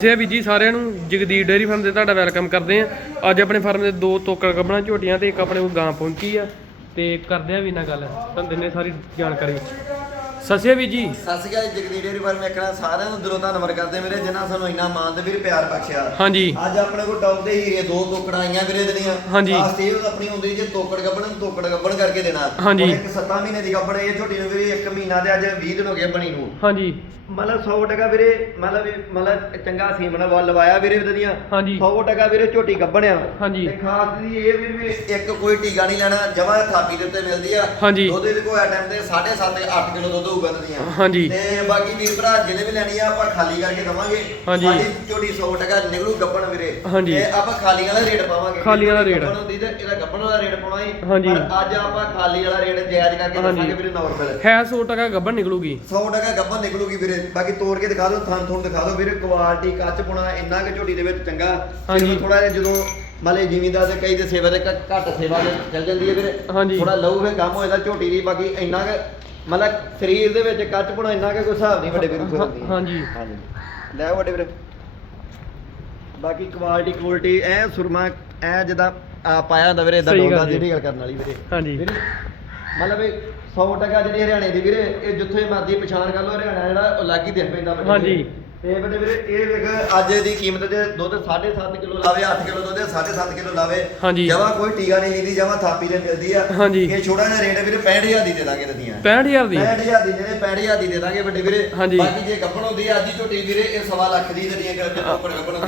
ਜੀ ਵੀ ਜੀ ਸਾਰਿਆਂ ਨੂੰ ਜਗਦੀਪ ਡੇਅਰੀ ਫਾਰਮ ਤੇ ਤੁਹਾਡਾ ਵੈਲਕਮ ਕਰਦੇ ਆ ਅੱਜ ਆਪਣੇ ਫਾਰਮ ਦੇ ਦੋ ਤੋਕੜ ਗੱਬਣਾ ਝੋਟੀਆਂ ਤੇ ਇੱਕ ਆਪਣੇ ਕੋਲ ਗਾਂ ਪਹੁੰਚੀ ਆ। ਤੇ ਕਰਦੇ ਆ ਵੀ ਨਾ ਗੱਲ ਤੁਹਾਨੂੰ ਦਿੰਨੇ ਸਾਰੀ ਜਾਣਕਾਰੀ। ਸਸਿਆ ਵੀ ਜੀ। ਜੀ, ਜਗਦੀਪ ਡੇਅਰੀ ਫਾਰਮ ਵੇਖਣਾ ਸਾਰਿਆਂ ਨੂੰ ਦਿਲੋਂ ਧੰਨਵਾਦ ਕਰਦੇ ਮੇਰੇ ਜਿਨ੍ਹਾਂ ਸਾਨੂੰ ਇੰਨਾ ਮਾਣ ਤੇ ਵੀਰ ਪਿਆਰ ਬਖਸ਼ਿਆ। ਹਾਂਜੀ। ਅੱਜ ਆਪਣੇ ਕੋਲ ਟੌਪ ਦੇ ਹੀਰੇ ਦੋ ਤੋਕੜਾਂ ਆਈਆਂ ਵੀਰੇ ਦੇਣੀਆਂ ਹਾਂਜੀ। ਆਹ ਸਟੇਜ ਆਪਣੀ ਹੁੰਦੀ ਜੇ ਤੋਕੜ ਗੱਬਣ ਨੂੰ ਤੋਕੜ ਗੱਬਣ ਕਰਕੇ ਦੇਣਾ। ਹਾਂਜੀ। ਇੱਕ 7 ਮਹੀਨੇ ਦੀ ਗੱਬਣ ਇਹ ਝੋਟੀ ਨੂੰ ਵੀਰੇ 1 ਮਹੀਨਾ ਤੇ ਅੱਜ 20 ਦਿਨ ਹੋ ਗਏ ਬਣੀ ਨੂੰ। ਹਾਂਜੀ। ਮਤਲਬ 100 ਟਕਾ ਵੀਰੇ ਮਤਲਬ ਵੀ ਮਤਲਬ ਚੰਗਾ ਸੀਮਨ ਵੱਲ ਲਵਾਇਆ ਵੀਰੇ ਹਾਂਜੀ। 100 ਟਕਾ ਵੀਰੇ ਝੋਟੀ ਗੱਬਣਿਆ ਹਾਂਜੀ। ਤੇ ਖਾਸ ਦੀ ਇਹ ਵੀ ਵੀ ਇੱਕ ਕੋਈ ਟੀਕਾ ਨਹੀਂ ਲੈਣਾ ਜਮਾ ਥਾਪੀ ਦੇ ਉੱਤੇ ਮਿਲਦੀ ਆ ਹਾਂਜੀ। ਦੁੱਧ ਦੇ ਕੋਈ ਟਾਈਮ ਤੇ 7.5 8 ਕਿਲੋ ਦੁੱਧ ਹੋਊਗਾ ਨਦੀਆਂ ਹਾਂਜੀ। ਤੇ ਬਾਕੀ ਵੀਰ ਭਰਾ ਜਿਹਨੇ ਵੀ ਲੈਣੀ ਆ ਆਪਾਂ ਖਾਲੀ ਕਰਕੇ ਦਵਾਂਗੇ ਹਾਂਜੀ। ਝੋਟੀ 100 ਟਕਾ ਨਿਕਲੂ ਗੱਬਣ ਵੀਰੇ ਹਾਂਜੀ। ਤੇ ਆਪਾਂ ਖਾਲੀ ਵਾਲਾ ਰੇਟ ਪਾਵਾਂਗੇ ਖਾਲੀ ਵਾਲਾ ਰੇਟ। ਗੱਬਣ ਹੁੰਦੀ ਤੇ ਇਹਦਾ ਗੱਬਣ ਵਾਲਾ ਰੇਟ ਪਾਉਣਾ ਹੀ ਹਾਂਜੀ। ਪਰ ਅੱਜ ਆਪਾਂ ਖਾਲੀ ਵਾਲਾ ਰੇਟ ਜਾਇਜ਼ ਕਰਕੇ ਹਾਂਜੀ। ਦੱਸਾਂਗੇ ਵੀਰੇ ਨਾਰਮਲ ਹੈ 100 ਟਕਾ ਗੱਬਣ ਨਿਕਲੂਗੀ 100 ਟਕਾ ਗੱਬਨ ਨਿਕਲੂਗੀ ਵੀਰੇ ਬਾਕੀ ਤੋੜ ਕੇ ਦਿਖਾ ਦਿਓ ਥਾਂ ਥੋਂ ਦਿਖਾ ਦਿਓ ਵੀਰੇ ਕੁਆਲਿਟੀ ਕੱਚ ਪੁਣਾ ਇੰਨਾ ਕਿ ਝੋਟੀ ਦੇ ਵਿੱਚ ਚੰਗਾ ਹਾਂਜੀ। ਥੋੜਾ ਜਿਹਾ ਜਦੋਂ ਮਲੇ ਜ਼ਿਮੀਂਦਾਰ ਦੇ ਕਈ ਦੇ ਸੇਵਾ ਦੇ ਘੱਟ ਸੇਵਾ ਦੇ ਚੱਲ ਜਾਂਦੀ ਹੈ ਵੀਰੇ ਹਾਂਜੀ। ਥੋੜਾ ਲਹੂ ਫੇ ਕੰਮ ਹੋ ਜਾਂਦਾ ਝੋਟੀ ਦੀ ਬਾਕੀ ਇੰਨਾ ਕਿ ਮਤਲਬ ਸਰੀਰ ਦੇ ਵਿੱਚ ਕੱਚ ਪੁਣਾ ਇੰਨਾ ਕਿ ਕੋਈ ਹਿਸਾਬ ਨਹੀਂ ਵੱਡੇ ਵੀਰ ਉੱਥੇ ਹੁੰਦੀ ਹੈ। ਹਾਂਜੀ। ਹਾਂਜੀ ਲੈ ਵੱਡੇ ਵੀਰੇ ਬਾਕੀ ਕੁਆਲਿਟੀ ਕੁਆਲਿਟੀ ਐ ਸੁਰਮਾ ਐ ਜਦਾਂ ਆ ਪਾਇਆ ਹੁੰਦਾ ਵੀਰੇ ਇਦਾਂ ਸਹੀ ਗੱਲ ਡੋਲਦਾ ਜੀ। ਜਿਹੜੀ ਗੱਲ ਕਰਨ ਵਾਲੀ ਵੀਰੇ ਹਾਂਜੀ। ਵੀਰੇ, ਮਤਲਬ ਇਹ 100 ਟਕਾ ਜਿਹੜੀ ਹਰਿਆਣੇ ਦੀ ਵੀਰੇ ਇਹ ਜਿੱਥੇ ਮਰਦੀ ਪਛਾਣ ਕਰ ਲਓ ਹਰਿਆਣਾ ਜਿਹੜਾ ਉਹ ਲੱਗ ਹੀ ਦਿਖ ਪੈਂਦਾ ਵੱਡੇ ਹਾਂਜੀ। ਤੇ ਵੱਡੇ ਵੀਰੇ ਇਹ ਵੇਖ ਅੱਜ ਦੀ ਕੀਮਤ ਤੇ ਦੁੱਧ 7.5 ਕਿਲੋ ਲਾਵੇ 8 ਕਿਲੋ ਦੁੱਧ 7.5 ਕਿਲੋ ਲਾਵੇ। ਜਮਾ ਕੋਈ ਟੀਕਾ ਨਹੀਂ ਲੈਂਦੀ ਜਮਾ ਥਾਪੀ ਦੇ ਮਿਲਦੀ ਆ ਹਾਂਜੀ। ਇਹ ਛੋਟਾ ਜਿਹਾ ਰੇਟ ਵੀਰੇ 65000 ਦੀ ਦੇ ਦਾਂਗੇ ਨਦੀਆਂ 65000 ਦੀ 65000 ਦੀ ਜਿਹੜੇ 65000 ਦੀ ਦੇ ਦਾਂਗੇ ਵੱਡੇ ਵੀਰੇ। ਬਾਕੀ ਜੇ ਗੱਪਣ ਹੁੰਦੀ ਆ ਅੱਜ ਦੀ ਝੋਟੀ ਵੀਰੇ ਇਹ ਸਵਾ ਲੱਖ ਦੀ ਦਦੀਆਂ ਕਰਦੇ ਉੱਪਰ ਗੱਪਣ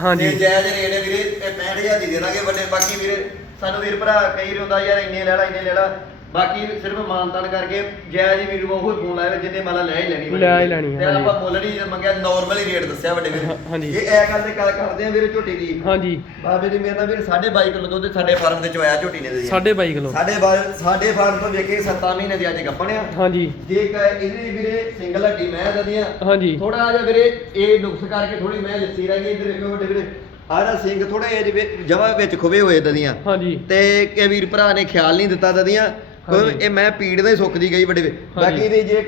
ਹੁੰਦੀ। ਤੇ ਜਾਇਜ਼ ਰੇਟ ਵੀਰੇ ਇਹ 65000 ਦੀ ਦੇ ਦਾਂਗੇ ਵੱਡੇ ਬਾਕੀ ਵੀਰੇ ਸਾਨੂੰ ਵੀਰ ਭਰਾ ਕਈ ਹੁੰਦਾ ਯਾਰ ਇੰਨੇ ਲੈ ਲਾ ਇੰਨੇ ਲੈ ਲਾ ਬਾਕੀ ਸਿਰਫ ਮਾਨਤਾਨ ਕਰਕੇ ਜਾਇਜ਼ ਹੀ ਵੀਰ ਉਹ ਫੋਨ ਲਾਇਆ ਜਿੰਨੇ ਮਾਲਾ ਲੈ ਹੀ ਲੈਣੀ ਵੱਡੇ ਲੈ ਹੀ। ਲੈਣੀ, ਤੇ ਹਾਂਜੀ। ਆਪਾਂ ਮੁੱਲ ਨਹੀਂ ਮੰਗਿਆ ਨਾਰਮਲ ਹੀ ਰੇਟ ਦੱਸਿਆ ਵੱਡੇ ਵੀਰੇ। ਹਾਂਜੀ। ਇਹ ਐ ਗੱਲ ਤੇ ਗੱਲ ਕਰਦੇ ਆ ਵੀਰੇ ਝੋਟੀ ਦੀ। ਹਾਂਜੀ। ਬਾਬੇ ਦੀ ਮੇਰੇ ਨਾਲ ਵੀਰ 22.5 ਕਿਲੋ ਦੁੱਧ ਸਾਡੇ ਫਾਰਮ ਦੇ ਚ ਆਇਆ ਝੋਟੀ ਨੇ ਦੇ 22.5 ਕਿਲੋ। ਸਾਡੇ ਬਾਰ- ਸਾਡੇ ਫਾਰਮ ਤੋਂ ਵੇਖੇ 7 ਮਹੀਨੇ ਦੀ ਅੱਜ ਗੱਪਣ ਆ ਹਾਂਜੀ। ਜੇ ਕ ਇਹਦੀ ਵੀਰੇ ਸਿੰਗਲ ਹੱਡੀ ਮੈਂ ਦਦੀਆਂ ਹਾਂਜੀ। ਥੋੜਾ ਜਿਹਾ ਵੀਰੇ ਇਹ ਨੁਕਸ ਕਰਕੇ ਥੋੜੀ ਮੈਂ ਲੱਸੀ ਰਹਿ ਗਈ ਇਧਰ ਵੇਖੋ ਵੱਡੇ ਵੀਰੇ। ਆਹ ਦਾ ਸਿੰਘ ਥੋੜਾ ਜਿਹਾ ਜਿਵੇਂ ਵਿੱਚ ਖੁਬੇ ਹੋਏ ਦਦੀਆਂ। ਹਾਂਜੀ। ਤੇ ਕਿ ਵੀਰ ਭਰਾ ਨੇ ਖਿਆਲ ਨਹੀਂ ਦਿੱਤਾ ਦਦੀਆਂ। ਕੋਈ। ਇਹ ਮੈਂ ਪੀੜ ਦਾ ਹੀ ਸੁੱਕਦੀ ਗਈ ਵੱਡੇ। ਬਾਕੀ ਦੇ ਜੇ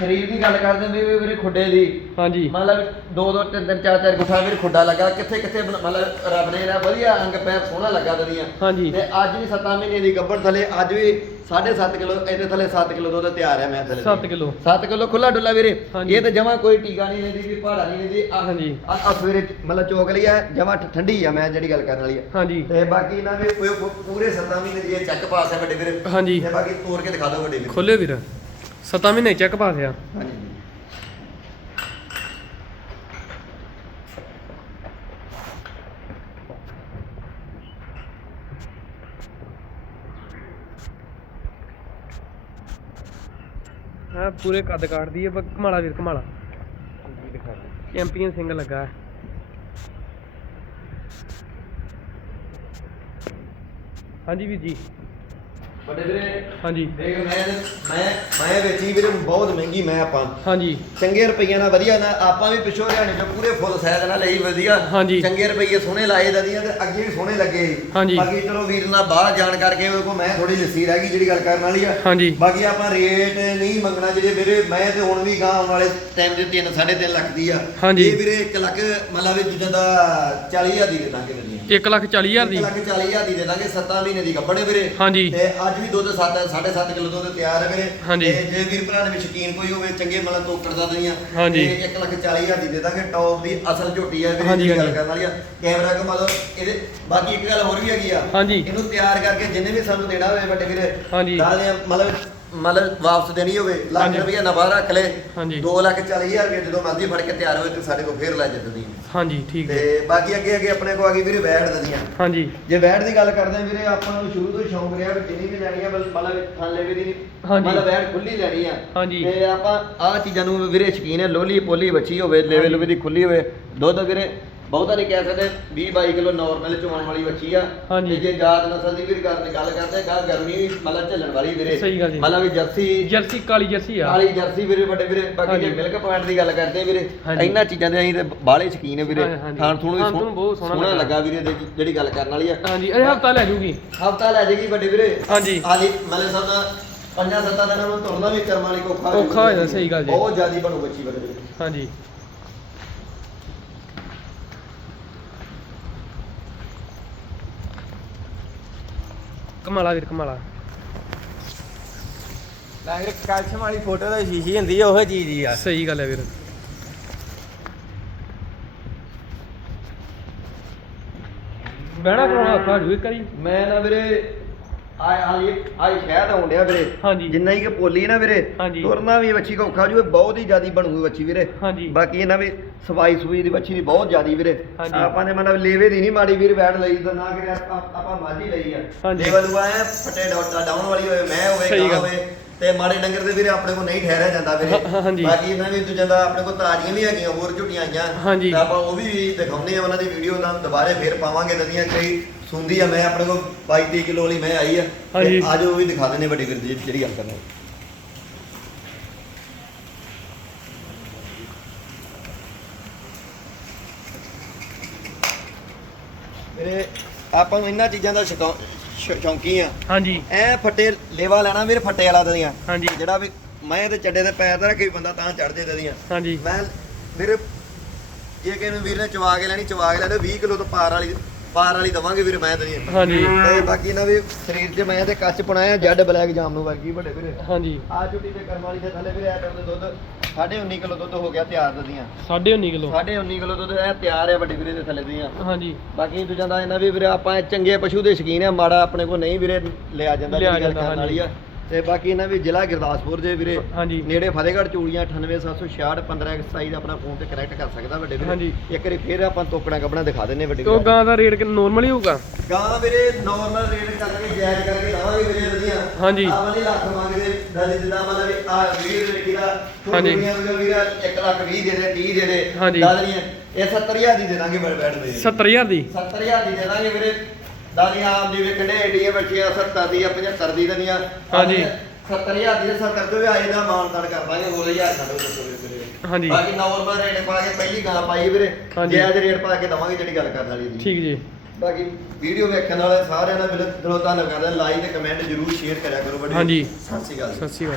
ਸਰੀਰ ਦੀ ਗੱਲ ਕਰਦੇ ਵੀ ਵੀ ਵੀਰੇ ਖੁੱਡੇ ਦੀ। ਹਾਂਜੀ। ਮਤਲਬ ਦੋ ਦੋ ਤਿੰਨ ਤਿੰਨ ਚਾਰ ਚਾਰ ਗੁੱਠਾ ਵੀਰ ਖੁੱਡਾ ਲੱਗਾ ਕਿੱਥੇ ਕਿੱਥੇ ਬਣ- ਮਤਲਬ ਰੱਬ ਨੇ ਇਹਦਾ ਵਧੀਆ ਅੰਗ ਪੈਰ ਸੋਹਣਾ ਲੱਗਾ ਦਦੀਆਂ ਹਾਂਜੀ। ਤੇ ਅੱਜ ਵੀ 7 ਮਹੀਨੇ ਦੀ ਗੱਬੜ ਥਲੇ ਅੱਜ ਵੀ 7.5 ਕਿਲੋ ਇਹਦੇ ਥਲੇ 7 ਕਿਲੋ ਦੁੱਧ ਤਿਆਰ ਹੈ ਮੈਂ ਥਲੇ। 7 ਕਿਲੋ। 7 ਕਿਲੋ ਖੁੱਲਾ ਡੁੱਲਾ ਵੀਰੇ। ਹਾਂਜੀ। ਇਹ ਤਾਂ ਜਮਾ ਕੋਈ ਟੀਕਾ ਨਹੀਂ ਲੈਂਦੀ ਵੀ ਪਹਾੜਾ ਨਹੀਂ ਲੈਂਦੀ। ਹਾਂਜੀ। ਆ ਸਵੇਰੇ ਮਤਲਬ ਚੋਕ ਲਈ ਆ ਜਮਾ ਠੰਡੀ ਆ ਮੈਂ ਜਿਹੜੀ ਗੱਲ ਕਰਨ ਵਾਲੀ ਆ। ਹਾਂਜੀ। ਤੇ ਬਾਕੀ ਇਹਨਾਂ ਵੀ ਪੂ- ਪੂ- ਪੂਰੇ 7 ਮਹੀਨੇ ਦੀ ਇਹ ਚੈੱਕ ਪਾਸ ਹੈ ਵੱਡੇ ਵੀਰੇ। ਹਾਂਜੀ। ਤੇ ਬਾਕੀ ਤੋੜ ਕੇ ਦਿਖਾ ਦਿਓ ਵੱਡੇ ਵੀਰੇ। ਖੋਲੇ ਵੀਰ। 7 ਮਹੀਨੇ ਚੈੱਕ ਪਾਸ ਆ ਹਾਂਜੀ। ਹਾਂ ਪੂਰੇ ਕੱਦ ਕਾਟਦੀ ਹੈ ਕਮਾਲਾ ਵੀਰ ਕਮਾਲਾ ਚੈਂਪੀਅਨ ਸਿੰਘ ਲੱਗਾ। ਹੈ। ਹਾਂਜੀ ਵੀਰ ਜੀ। ਵੱਡੇ ਵੀਰੇ ਹਾਂਜੀ ਦੇਖ ਮੈਂ ਮੈਂ ਮੈਂ ਵੇਚੀ ਵੀਰੇ ਬਹੁਤ ਮਹਿੰਗੀ ਮੈਂ ਆਪਾਂ ਹਾਂਜੀ ਚੰਗੇ ਰੁਪਈਆਂ ਨਾਲ ਵਧੀਆ ਨਾ ਆਪਾਂ ਵੀ ਪਿੱਛੋਂ ਹਰਿਆਣੇ ਤੋਂ ਪੂਰੇ ਫੁੱਲ ਸਾਇਦ ਨਾਲ ਲਈ ਵਧੀਆ ਹਾਂਜੀ। ਚੰਗੇ ਰੁਪਈਏ ਸੋਹਣੇ ਲਾਏ ਦਦੀਆਂ ਤੇ ਅੱਗੇ ਵੀ ਸੋਹਣੇ ਲੱਗੇ। ਹਾਂਜੀ। ਬਾਕੀ ਚਲੋ ਵੀਰ ਨਾਲ ਬਾਹਰ ਜਾਣ ਕਰਕੇ ਉਹਦੇ ਕੋਲ ਮੈਂ ਥੋੜੀ ਲੱਸੀ ਰਹਿ ਗਈ ਜਿਹੜੀ ਗੱਲ ਕਰਨ ਵਾਲੀ ਆ ਹਾਂਜੀ ਬਾਕੀ ਆਪਾਂ ਰੇਟ ਨਹੀਂ ਮੰਗਣਾ ਜਿਹੜੇ ਵੀਰੇ ਮੈਂ ਤੇ ਹੁਣ ਵੀ ਗਾਂ ਆਉਣ ਵਾਲੇ ਟਾਈਮ ਦੇ 3 3.5 ਲੱਖ ਦੀ ਆ ਹਾਂਜੀ। ਇਹ ਵੀਰੇ 1 ਲੱਖ ਮਤਲਬ ਵੀ ਦੂਜਾ ਦਾ 40000 ਦੀ ਦੇ ਦਾਂਗੇ ਦਦੀਆਂ 1 ਲੱਖ 40 ਹਜ਼ਾਰ ਦੀ 1 ਲੱਖ 40000 ਦੀ ਦੇ ਦਾਂਗੇ 7 ਮਹੀਨੇ ਦੀ ਕੱਪੜੇ ਵੀਰੇ ਹਾਂਜੀ। ਤੇ ਅੱਜ ਵੀ ਦੁੱਧ 7 7.5 ਕਿਲੋ ਦੁੱਧ ਤਿਆਰ ਹੈ ਵੀਰੇ ਹਾਂਜੀ। ਤੇ ਜੇ ਵੀਰ ਭਰਾ ਨੇ ਸ਼ਕੀਨ ਕੋਈ ਹੋਵੇ ਚੰਗੇ ਮਤਲਬ ਤੋਕੜ ਦਾ ਦਈਆਂ ਹਾਂਜੀ। ਤੇ 1 ਲੱਖ 40000 ਦੀ ਦੇ ਦਾਂਗੇ ਟੌਪ ਦੀ ਅਸਲ ਝੋਟੀ ਆ ਵੀਰੇ ਜਿਹੜੀ ਗੱਲ। ਕਰਨ ਵਾਲੀ ਆ ਕੈਮਰਾ ਕੋ ਮਤਲਬ ਇਹਦੇ ਬਾਕੀ ਇੱਕ ਗੱਲ ਹੋਰ ਵੀ ਹੈਗੀ ਆ ਹਾਂਜੀ। ਇਹਨੂੰ ਤਿਆਰ ਕਰਕੇ ਜਿੰਨੇ ਵੀ ਸਾਨੂੰ ਦੇਣਾ ਹੋਵੇ ਵੱਡੇ ਵੀਰੇ ਹਾਂਜੀ। ਮਤਲਬ ਮਤਲਬ ਵਾਪਸ ਦੇਣੀ ਹੋਵੇ ਲੱਖ ਹਾਂਜੀ। ਰੁਪਈਆ ਨਫਾ ਰੱਖ ਲੈ ਹਾਂਜੀ। 2 ਲੱਖ 40000 ਰੁਪਏ ਜਦੋਂ ਮਰਜ਼ੀ ਫੜ ਕੇ ਤਿਆਰ ਹੋਵੇ ਤੇ ਸਾਡੇ ਕੋਲ ਫੇਰ ਲੈ ਜਾਂਦੀ ਹਾਂਜੀ ਠੀਕ ਹੈ ਤੇ ਬਾਕੀ ਅੱਗੇ ਅੱਗੇ ਆਪਣੇ ਕੋ ਆ ਗਈ ਵੀਰੇ ਬੈਠ ਦਦੀਆਂ ਹਾਂਜੀ ਜੇ ਵੈਟ ਦੀ ਗੱਲ ਕਰਦੇ ਆ ਵੀਰੇ ਆਪਾਂ ਨੂੰ ਸ਼ੁਰੂ ਤੋਂ ਸ਼ੌਂਕ ਰਿਹਾ ਵੀ ਜਿੰਨੀ ਵੀ ਲੈਣੀ ਆ ਮਤਲਬ ਥਾਲੇ ਵੀ ਦੀ। ਮਤਲਬ ਵੈਟ ਖੁੱਲੀ ਲੈਣੀ ਆ ਹਾਂਜੀ। ਤੇ ਆਪਾਂ ਆਹ ਚੀਜ਼ਾਂ ਨੂੰ ਵੀਰੇ ਸ਼ਕੀਨ ਹੈ ਲੋਲੀ ਪੋਲੀ ਬੱਚੀ ਹੋਵੇ ਲੈਵਲ ਵੀ ਦੀ ਖੁੱਲੀ ਹੋਵੇ ਦੁੱਧ ਵੀਰੇ ਬਹੁਤਾ ਨਹੀਂ ਕਹਿ ਸਕਦੇ 20 22 ਕਿਲੋ ਨਾਰਮਲ ਚੋਣ ਵਾਲੀ ਬੱਚੀ ਆ ਹਾਂਜੀ। ਤੇ ਜੇ ਜਾਤ ਨਸਲ ਦੀ ਕਰਨ ਦੀ ਗੱਲ ਕਰਦੇ ਗਾ ਗਰਮੀ ਵੀ ਮਤਲਬ ਝੱਲਣ ਵਾਲੀ ਵੀਰੇ ਸਹੀ ਗੱਲ ਜੀ। ਮਤਲਬ ਵੀ ਜਰਸੀ ਜਰਸੀ ਕਾਲੀ ਜਰਸੀ ਆ ਕਾਲੀ ਜਰਸੀ ਵੀਰੇ ਵੱਡੇ ਵੀਰੇ ਬਾਕੀ ਜੇ ਹਾਂਜੀ। ਮਿਲਕ ਪੁਆਇੰਟ ਦੀ ਗੱਲ ਕਰਦੇ ਆ ਵੀਰੇ ਹਾਂਜੀ। ਇਹਨਾਂ ਚੀਜ਼ਾਂ ਦੇ ਅਸੀਂ ਤੇ ਬਾਹਲੇ ਸ਼ਕੀਨ ਹੈ ਵੀਰੇ ਹਾਂਜੀ। ਖਾਣ ਥੂਣ ਵੀ ਖਾਣ ਥੂਣ ਸੋਹਣਾ ਬਹੁਤ ਸੋਹਣਾ ਸੋਹਣਾ ਲੱਗਾ। ਲੱਗਾ ਵੀਰੇ ਚ ਜਿਹੜੀ ਗੱਲ ਕਰਨ ਵਾਲੀ ਆ ਹਾਂਜੀ ਇਹ ਹਫਤਾ ਲੈ ਜੂਗੀ ਹਫਤਾ ਲੈ ਜਾਏਗੀ ਵੱਡੇ ਵੀਰੇ ਹਾਂਜੀ। ਆਲੀ ਮਤਲਬ ਸਾਡਾ ਪੰਜਾਂ ਸੱਤਾਂ ਦਿਨਾਂ ਨੂੰ ਤੁਰਨਾ ਵੀ ਕਰਮਾਂ ਲਈ ਔਖਾ ਔਖਾ ਹੋ ਜਾਂਦਾ, ਸਹੀ ਗੱਲ ਜੀ। ਬਹੁਤ ਜ਼ਿਆਦੀ ਬਣੂ ਬੱਚੀ ਵੱਡੇ ਵੀਰੇ ਹਾਂਜੀ ਕਮਾਲਾ ਵੀਰ ਕਮਾਲਾ। ਲਾਂਗਰ ਕੈਲਸ਼ੀਅਮ ਵਾਲੀ ਫੋਟੋ ਦਾ ਸ਼ੀਸ਼ੀ ਹੁੰਦੀ ਆ ਉਹ ਚੀਜ਼ ਹੀ ਆ। ਸਹੀ ਗੱਲ ਹੈ ਵੀਰ। ਬਹਿਣਾ ਕਰਾਉਣਾ ਔਖਾ ਜੂ ਇੱਕ ਵਾਰੀ ਮੈਂ ਨਾ ਵੀਰੇ ਆ ਹਾਲੀ ਆਈ ਸ਼ਹਿਦ ਆਉਣ ਡਿਆ ਵੀਰੇ ਹਾਂਜੀ ਜਿੰਨਾ ਹੀ ਕਿ ਪੋਲੀ ਨਾ ਵੀਰੇ ਹਾਂਜੀ। ਤੁਰਨਾ ਵੀ ਵੱਛੀ ਕੋ ਔਖਾ ਜੂਏ ਬਹੁਤ ਹੀ ਜਿਆਦੀ ਬਣੂਗੀ ਵੱਛੀ ਵੀਰੇ ਹਾਂਜੀ ਬਾਕੀ ਇਹਨਾਂ ਵੀ ਸਫ਼ਾਈ ਸੂਈ ਦੀ ਵੱਛੀ ਦੀ ਬਹੁਤ ਜਿਆਦੀ ਵੀਰੇ ਹਾਂਜੀ। ਆਪਾਂ ਨੇ ਮਤਲਬ ਲੇਵੇ ਦੀ ਨਹੀਂ ਮਾੜੀ ਵੀਰ ਬੈਠ ਲਈ ਤਾਂ ਨਾ ਕਿ ਆਪਾਂ ਆਪਾਂ ਮਾਝੀ ਲਈ ਆ ਹਾਂਜੀ। ਲੇਵਲ ਨੂੰ ਆਇਆ ਫਟੇ ਡਾਊਨ ਵਾਲੀ ਹੋਵੇ ਮੈਂ ਹੋਵੇ ਸਹੀ ਗਾਂ ਗੱਲ। ਹੋਵੇ ਤੇ ਮਾੜੇ ਡੰਗਰ ਦੇ ਵੀਰੇ ਆਪਣੇ ਕੋਲ ਨਹੀਂ ਠਹਿਰਿਆ ਜਾਂਦਾ ਵੀਰੇ ਹਾਂ- ਹਾਂਜੀ। ਬਾਕੀ ਇਹਨਾਂ ਵੀ ਦੂਜਿਆਂ ਦਾ ਆਪਣੇ ਕੋਲ ਤਾਜ਼ੀਆਂ ਵੀ ਹੈਗੀਆਂ ਹੋਰ ਝੁੱਟੀਆਂ ਆਈਆਂ ਹਾਂਜੀ। ਤਾਂ ਆਪਾਂ ਉਹ ਵੀ ਦਿਖਾਉਂਦੇ ਆ ਉਹਨਾਂ ਦੀ ਵੀਡੀਓ ਨਾਲ ਦੁਬਾਰੇ ਫੇਰ ਪਾਵਾਂਗੇ ਨਦੀਆਂ ਕਈ ਸੁੰਦੀ ਆ ਮੈਂ ਆਪਣੇ ਕੋਲ 22 30 ਕਿਲੋ ਵਾਲੀ ਮੈਂ ਆਈ ਆ ਹਾਂਜੀ। ਅੱਜ ਉਹ ਵੀ ਦਿਖਾ ਦਿੰਦੇ ਵੱਡੀ ਵੀਰ ਦੀ ਜਿਹੜੀ ਗੱਲ ਕਰਨੀ ਵੀਰੇ ਆਪਾਂ ਨੂੰ ਇਹਨਾਂ ਚੀਜ਼ਾਂ ਦਾ ਸ਼ਕੌ- ਸ਼ੌਂਕੀ ਆ। ਹਾਂਜੀ। ਐ ਫੱਟੇ ਲੇਵਾ ਲੈਣਾ ਵੀਰ ਫੱਟੇ ਵਾਲਾ ਦਦੀਆਂ ਹਾਂਜੀ। ਜਿਹੜਾ ਵੀ ਮੈਂ ਤੇ ਚੱਡੇ ਦੇ ਪੈਰ ਦਾ ਕੋਈ ਬੰਦਾ ਤਾਂ ਚੜ ਜੇ ਦਦੀਆਂ ਹਾਂਜੀ। ਮੈਂ ਵੀਰੇ ਜੇ ਕਿਸੇ ਨੂੰ ਵੀਰ ਨੇ ਚਵਾ ਕੇ ਲੈਣੀ ਚਵਾ ਕੇ ਲੈ ਲਿਓ 20 ਕਿਲੋ ਤੋਂ ਪਾਰ ਵਾਲੀ ਪਾਰ ਵਾਲੀ ਦਵਾਂਗੇ ਵੀਰੇ ਮੈਂ ਦਦੀਆਂ ਹਾਂਜੀ। ਤੇ ਬਾਕੀ ਇਹਨਾਂ ਵੀ ਸਰੀਰ 'ਚ ਮੈਂ ਤੇ ਕੱਚ ਪਣਾਇਆ ਜੱਡ ਬਲੈਕ ਜਾਮ ਨੂੰ ਵਰਗੀ ਵੱਡੇ ਵੀਰੇ। ਹਾਂਜੀ। ਆ ਝੁੱਟੀ ਤੇ ਕਰਮ ਵਾਲੀ ਦੇ ਥੱਲੇ ਵੀਰੇ ਐ ਟਾਈਮ ਦੇ ਦੁੱਧ। 19.5 ਕਿਲੋ ਦੁੱਧ ਹੋ ਗਿਆ ਤਿਆਰ ਦਦੀਆਂ 19.5 ਕਿਲੋ। 19.5 ਕਿਲੋ ਦੁੱਧ ਐ ਤਿਆਰ ਆ ਵੱਡੇ ਵੀਰੇ ਦੇ ਥੱਲੇ ਦੀਆਂ। ਹਾਂਜੀ। ਬਾਕੀ ਦੂਜਾ ਦਾ ਇਹਨਾਂ ਵੀ ਵੀਰੇ ਆਪਾਂ ਚੰਗੇ ਪਸ਼ੂ ਦੇ ਸ਼ਕੀਨ ਆ ਮਾੜਾ ਆਪਣੇ ਕੋਲ ਨਹੀਂ ਵੀਰੇ ਲਿਆ ਜਾਂਦਾ ਜਿਹੜੀ ਗੱਲ ਕਰਨ ਵਾਲੀ ਆ। ਤੇ ਬਾਕੀ ਇਹਨਾਂ ਵੀ ਜ਼ਿਲ੍ਹਾ ਗੁਰਦਾਸਪੁਰ ਦੇ ਵੀਰੇ। ਨੇੜੇ ਫਤਿਹਗੜ੍ਹ ਚੂੜੀਆਂ 98766 15127 ਦਾ ਆਪਣਾ ਫੋਨ ਤੇ ਕਨੈਕਟ ਕਰ ਸਕਦਾ ਵੱਡੇ ਵੀਰੇ। ਇੱਕ ਵਾਰੀ ਫੇਰ ਆਪਾਂ ਤੋਕੜਾ ਕੱਪੜਾ ਦਿਖਾ ਦਿੰਨੇ ਵੱਡੇ ਉਹ ਗਾਂ ਦਾ ਰੇਟ ਨੋਰਮਲ ਹੀ ਹੋਊਗਾ? ਗਾਂ ਵੀਰੇ ਨਾਰਮਲ ਰੇਟ ਕਰਕੇ ਜਾਇਜ਼ ਕਰਕੇ ਲਾਵਾਂਗੇ ਵੀਰੇ ਵਧੀਆ। ਹਾਂਜੀ। ਆਹ ਵਾਲੀ ਲੱਖ ਮੰਗਦੇ। ਦਾਦੀ ਜਿੱਦਾਂ ਮਤਲਬ ਵੀ ਆ ਵੀਰ ਦੇ ਲਿਖੀਦਾ ਹਾਂਜੀ। ਵੀਰੇ 1 ਲੱਖ 20 ਦੇ ਦੇ 30 ਦੇ ਦੇ ਹਾਂਜੀ। ਦਾਦੀਆਂ ਇਹ 70000 ਦੀ ਦੇ ਦਾਂਗੇ ਬੜ ਬੈਠਦੇ 70000 ਦੀ? 70000 ਦੀ ਦੇ ਦਾਂਗੇ ਵੀਰੇ। ਦਾਦੀਆਂ ਆਮ ਜਿਵੇਂ ਕੰਡੇ ਏਡੀਆਂ ਬੱਚੀਆਂ 70 ਦੀ ਆ 75 ਦੀ ਦਨੀਆਂ ਹਾਂਜੀ। 70000 ਦੀ 70 ਤੋਂ ਵੀ ਆਏ ਦਾ ਕਰ ਹੋਰ 1000 ਛੱਡੋ ਦੱਸੋ ਵੀਰੇ। ਹਾਂਜੀ। ਬਾਕੀ ਨਾਰਮਲ ਰੇਟ ਪਾ ਕੇ ਪਹਿਲੀ ਗਾਂ ਪਾਈ ਵੀਰੇ। ਹਾਂਜੀ। ਜਾਇਜ਼ ਰੇਟ ਪਾ ਕੇ ਦਵਾਂਗੇ ਜਿਹੜੀ ਗੱਲ ਕਰਨ ਵਾਲੀ ਦੀ ਠੀਕ ਜੀ। ਬਾਕੀ ਵੀਡੀਓ ਵੇਖਣ ਵਾਲੇ ਸਾਰਿਆਂ ਦਾ ਦਿਲੋਂ ਧੰਨਵਾਦ ਕਰਦਾ ਲਾਈਕ ਤੇ ਕਮੈਂਟ ਜਰੂਰ ਸ਼ੇਅਰ ਕਰਿਆ ਕਰੋ ਬੜੀ ਹਾਂਜੀ। ਸਤਿ ਸ਼੍ਰੀ ਅਕਾਲ। ਸਤਿ ਸ਼੍ਰੀ ਅਕਾਲ